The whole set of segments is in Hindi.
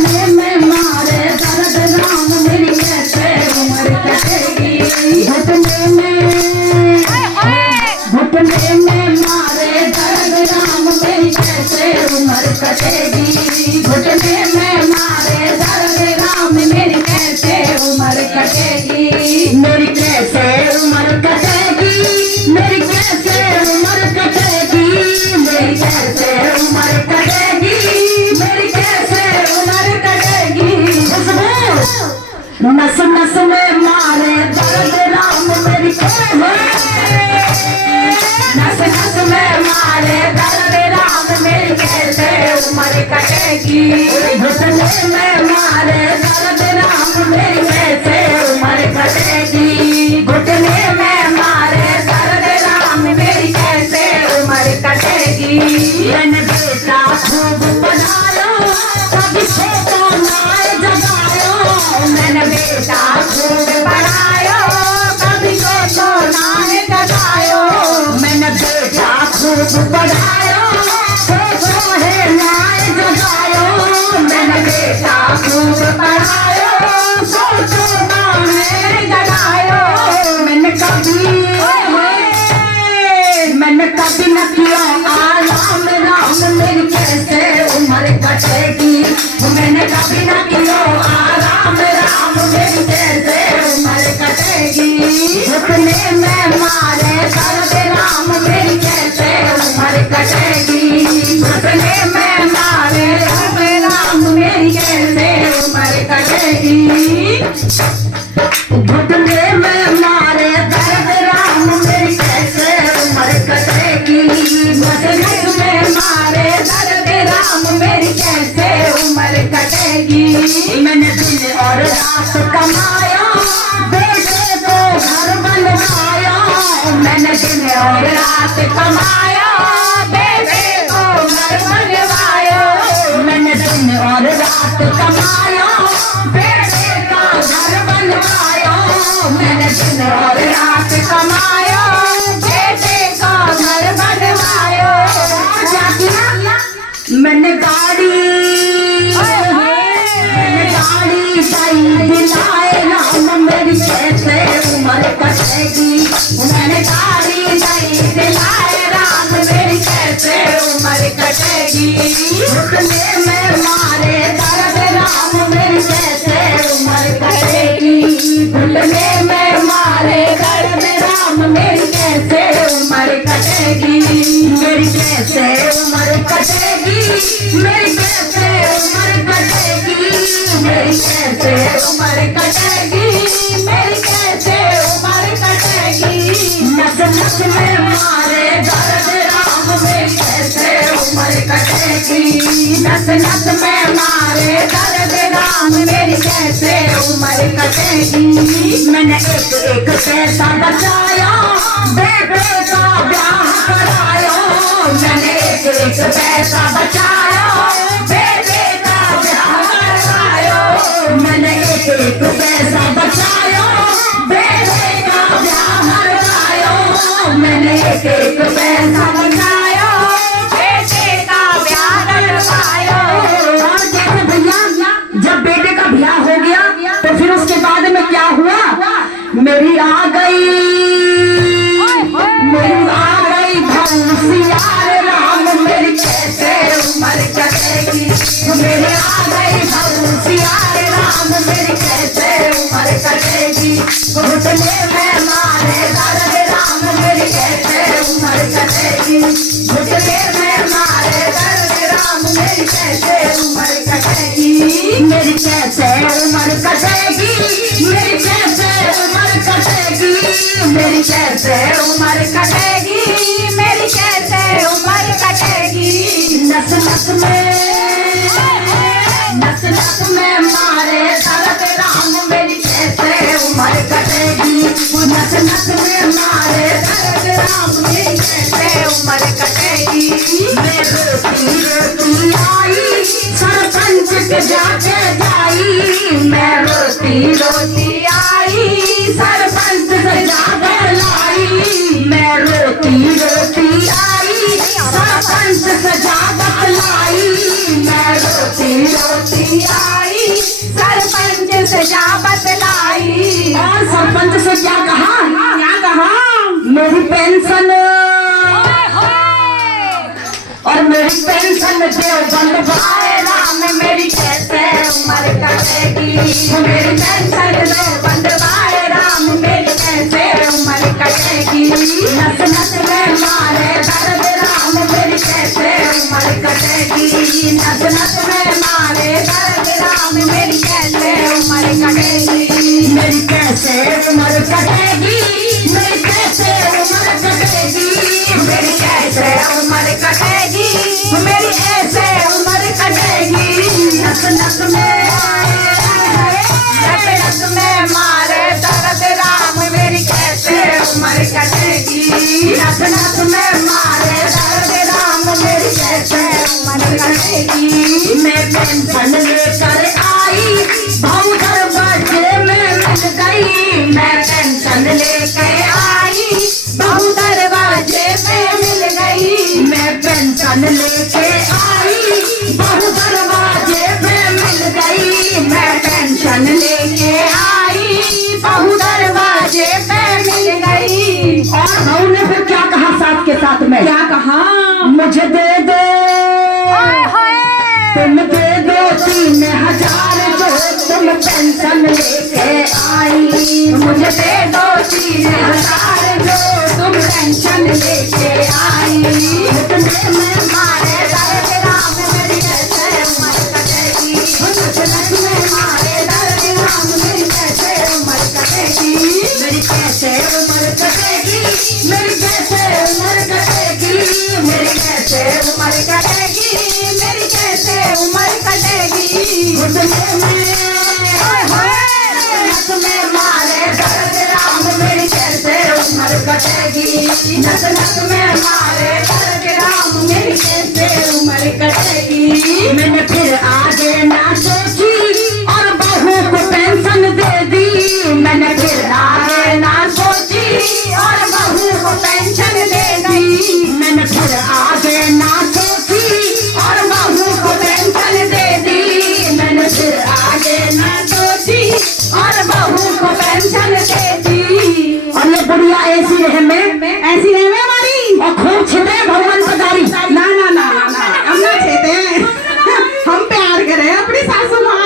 घुटने में मारे दर्द राम मेरी कैसे उम्र कटेगी। घुटने में मारे दर्द राम मेरी कैसे उम्र कटेगी। घुटने में मारे दर्द राम मेरी कैसे उम्र कटेगी। मेरी कैसे उम्र कटेगी। मेरी कैसे उम्र कटेगी। मेरी कैसे उम्र कटेगी। मेरी कैसे उम्र कटेगी। नस नस में मारे दर्द राम मेरी नस नस में मारे दर्द राम मेरी कैसे उम्र कटेगी। घुटने में मारे दर्द राम मेरी कैसे उम्र कटेगी। घुटने में मारे दर्द राम मेरी कैसे उम्र कटेगी। मैंने बेटा खूब पढ़ाया कभी छोटा नाय जगायो। मैंने बेटा खूब पढ़ाया कभी छोटा नाय जगायो। मैंने बेटा खूब पढ़ाया छोटा है नाय जगायो। मैंने बेटा खूब पढ़ाया छोटा नाय जगायो। मैंने कभी न किया आराम राम मेरी कैसे उम्र कटेगी। मैंने कभी न किया आराम राम मेरी कैसे उम्र कटेगी। घुटने में मारे दर्द राम मेरी कैसे उम्र कटेगी। घुटने में मारे दर्द राम मेरी कैसे उम्र कटेगी। घुटने में मारे दर्द राम मेरी कैसे उम्र कटेगी। घुटने में मारे दर्द राम मेरी कैसे उम्र कटेगी। मैंने दिन और रात कमाया बेटे को घर बनवाया। मैंने दिन और रात कमाया बेटे को घर बनवाया। मैंने दिन और रात कमाया बेटे का घर बनवाया। मैंने दिन और रात कमाया बेटे का घर बनवाया। मैंने गाड़ी सही दिलाए राम मेरी कैसे उम्र कटेगी। मैंने गाड़ी सही दिलाए राम मेरी कैसे उम्र कटेगी। घुटने में मारे दर्द राम मेरी कैसे उम्र कटेगी। घुटने में मारे दर्द राम मेरी कैसे उम्र कटेगी। मेरी कैसे उम्र कटेगी। मेरी कैसे उम्र कटेगी। मेरी कैसे उम्र कटेगी। मेरी कैसे उम्र कटेगी। नस नस में मारे दर्द राम मेरी कैसे उम्र कटेगी। नस नस में मारे दर्द राम मेरी कैसे उम्र कटेगी। मैंने एक एक पैसा बचाया बेटे का ब्याह कराया। मैंने एक एक पैसा बचाया बेटे का ब्याह कराया। मैंने एक एक पैसा बचाया बेटे का ब्याह कराया। मैंने एक एक पैसा बचाया बेटे का ब्याह करवाया। और जैसे भैया जब बेटे का ब्याह हो गया तो फिर उसके बाद में क्या हुआ। मेरी आ गई भौसियार राम मेरी कैसे उम्र कटेगी। मेरे आ गई भौसियार राम मेरी कैसे उम्र कटेगी। घुटने में मारे दर्द राम मेरी कैसे उम्र कटेगी। घुटने में मारे दर्द राम मेरी कैसे उम्र कटेगी। मेरी कैसे उम्र कटेगी। मेरी कैसे उम्र कटेगी। मेरी कैसे उम्र कटेगी। मेरी कैसे उम्र कटेगी। नस नस में मारे दर्द राम मेरी कैसे उम्र कटेगी। नस नस में मारे दर्द राम मेरी कैसे उम्र कटेगी। मैं रोती रोती आई सरपंच के जाके जाई। मैं रोती रोती आई सरपंच से जाके लाई। मैं रोती रोती आई सरपंच से जाके लाई। मैं रोती रोती आई मेरी पेंशन और मेरी पेंशन देवबंद भाई राम मेरी कैसे उम्र कटेगी। मेरी पेंशन देवबंद भाई राम मेरी कैसे उम्र कटेगी। नस नस में मारे दर्द राम मेरी कैसे उम्र कटेगी। नस नस में मारे दर्द राम मेरी कैसे उम्र कटेगी। मेरी कैसे उम्र कटेगी। मेरी कैसे उम्र कटेगी। मेरी कैसे उम्र कटेगी। मेरी ऐसे उम्र कटेगी। नस नस में मारे दर्द राम मेरी कैसे उम्र कटेगी। नस नस में मारे दर्द राम मेरी कैसे उम्र कटेगी। मैं पेंशन लेकर आई भाऊ दरवाजे में मिल गई। मैं पेंशन लेकर आई भाऊ दरवाजे में मिल गई। मैं पेंशन लेके आई बहु दरवाजे पे मिल गई। मैं पेंशन लेके आई बहु दरवाजे पे मिल गई। और बहू ने फिर क्या कहा साथ के साथ में? क्या कहा? मुझे दे दो तुम दे दो 3000 जो तुम पेंशन लेके आई। मुझे दे दो 3000 जो तुम पेंशन लेके आई। इतने में मारे दर्द राम मेरी कैसे उम्र कटेगी। इतने में मारे दर्द राम मेरी कैसे उम्र कटेगी। मेरी कैसे उम्र कटेगी। मेरी कैसे उम्र कटेगी। मेरी कैसे उम्र कटेगी। मेरी कैसे उम्र कटेगी। इतने में मारे दर्द राम मेरी कैसे उम्र कटेगी। नस नस में मारे दर्द राम मेरी कैसे उम्र कटेगी। मैंने फिर आगे ना सोची और बहू को पेंशन दे दी। मैंने फिर आगे ना सोची और बहू को पेंशन दे दी। मैंने फिर आगे ना सोची और बहू को पेंशन दे दी। मैंने फिर आगे ना सोची और बहू को पेंशन दे दी। और ये बुढ़िया ऐसी रहे में हमारी और खूब छिपे भगवान पधारी। ना ना ना ना हम ना छेते हम प्यार करें अपनी सासू माँ।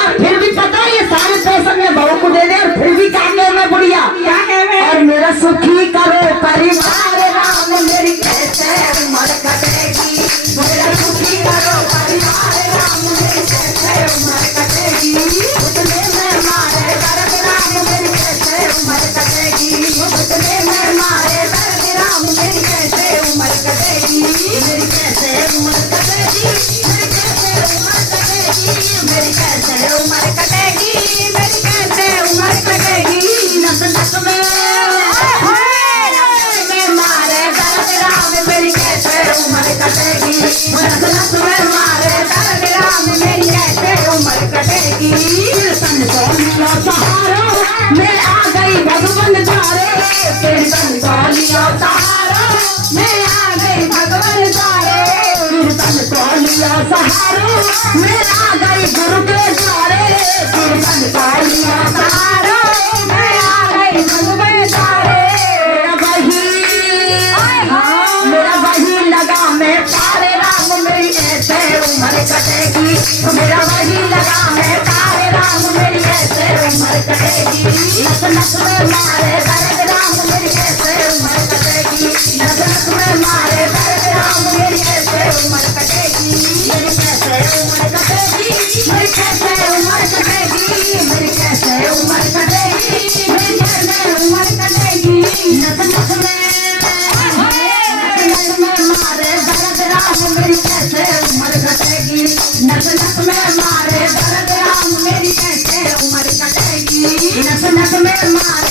और फिर भी पता है ये सारे पैसे में बहू को दे दे और फिर भी क्या कहे मैं बुढ़िया क्या कहे? और मेरा सुखी करो परिवार राम मेरी कैसे उम्र कटेगी। मेरा सुखी करो परिवार राम मेरी कैसे उम्र कटेगी। उतने में मारे दर्द राम मेरी कैसे उम्र कटेगी। उतने में मारे दर्द राम मेरी कैसे उम्र कटेगी। मेरी कैसे उम्र कटेगी। मेरी कैसे उम्र कटेगी। मेरी कैसे उम्र कटेगी। मेरी कैसे उम्र कटेगी। नस नस में मारे दर्द राम मेरी कैसे उम्र कटेगी। नस नस में मारे दर्द राम मेरी कैसे उम्र कटेगी। कीर्तन को लिया सहारा मैं आ गई भगवान द्वारे। कीर्तन को लिया सहारा मैं आ गई भगवान द्वारे। कीर्तन को लिया सहारा मैं आ गई गुरु के द्वारे। कीर्तन को लिया सहारा मैं आ गई भगवान द्वारे। मेरा वही लगा मैं तारे राम मेरी ऐसे उम्र कटेगी। मेरा वही लगा मैं तारे राम मेरी ऐसे उम्र कटेगी। नस नस में मारे दर्द राम मेरी कैसे उम्र कटेगी। नस नस में मारे दर्द राम मेरी कैसे उम्र कटेगी। मेरी कैसे उम्र कटेगी। मेरी कैसे उम्र कटेगी। मेरी कैसे उम्र कटेगी। मेरी कैसे उम्र कटेगी। नस नस में मारे दर्द राम मेरी कैसे उम्र कटेगी। नस नस में मारे दर्द राम मेरी कैसे उम्र कटेगी। नस नस में मारे